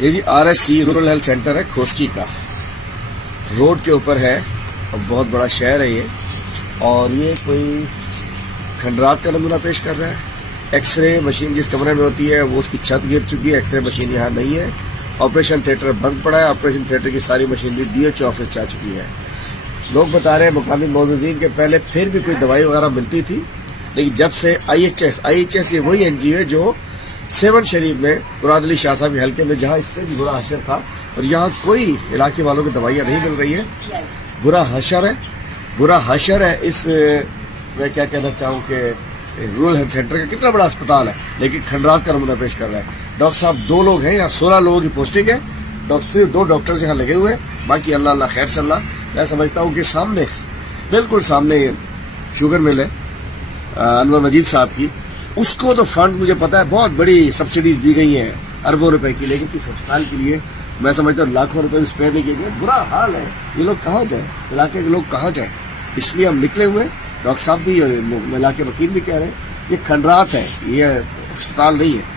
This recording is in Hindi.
ये जी RSC रूरल हेल्थ सेंटर है, खोस्की का, रोड के ऊपर है और बहुत बड़ा शहर है ये। और ये कोई खंडरात का नमूना पेश कर रहा है। एक्सरे मशीन जिस कमरे में होती है वो उसकी छत गिर चुकी है, एक्सरे मशीन यहाँ नहीं है। ऑपरेशन थिएटर बंद पड़ा है, ऑपरेशन थिएटर की सारी मशीनरी DH ऑफिस जा चुकी है। लोग बता रहे हैं मुकामी मोअज़्ज़िज़ीन के पहले फिर भी कोई दवाई वगैरह मिलती थी, लेकिन जब से IHS ये वही NGO है जो सेवन शरीफ में मुराद अली शाह साहब के हल्के में, जहाँ इससे भी बुरा हशर था, और यहाँ कोई इलाके वालों को दवाइयाँ नहीं मिल रही है। बुरा हशर है। इस मैं क्या कहना चाहूँ कि रूरल हेल्थ सेंटर का कितना बड़ा अस्पताल है, लेकिन खंडरात का नमूना पेश कर रहा है। डॉक्टर साहब 2 लोग हैं, यहाँ 16 लोगों की पोस्टिंग है। सिर्फ 2 डॉक्टर्स यहाँ लगे हुए हैं, बाकी अल्लाह खैर सल्ला। मैं समझता हूँ कि सामने, बिल्कुल सामने शुगर मिल है अनवर मजीद साहब की, उसको तो फंड मुझे पता है बहुत बड़ी सब्सिडीज दी गई हैं अरबों रुपए की, लेकिन इस अस्पताल के लिए मैं समझता हूँ लाखों रुपए भी स्पेयर नहीं किए गए। बुरा हाल है, ये लोग कहाँ जाए, इलाके के लोग कहाँ जाए। इसलिए हम निकले हुए, डॉक्टर साहब भी और इलाके वकील भी कह रहे हैं ये खंडरात है, ये अस्पताल नहीं है।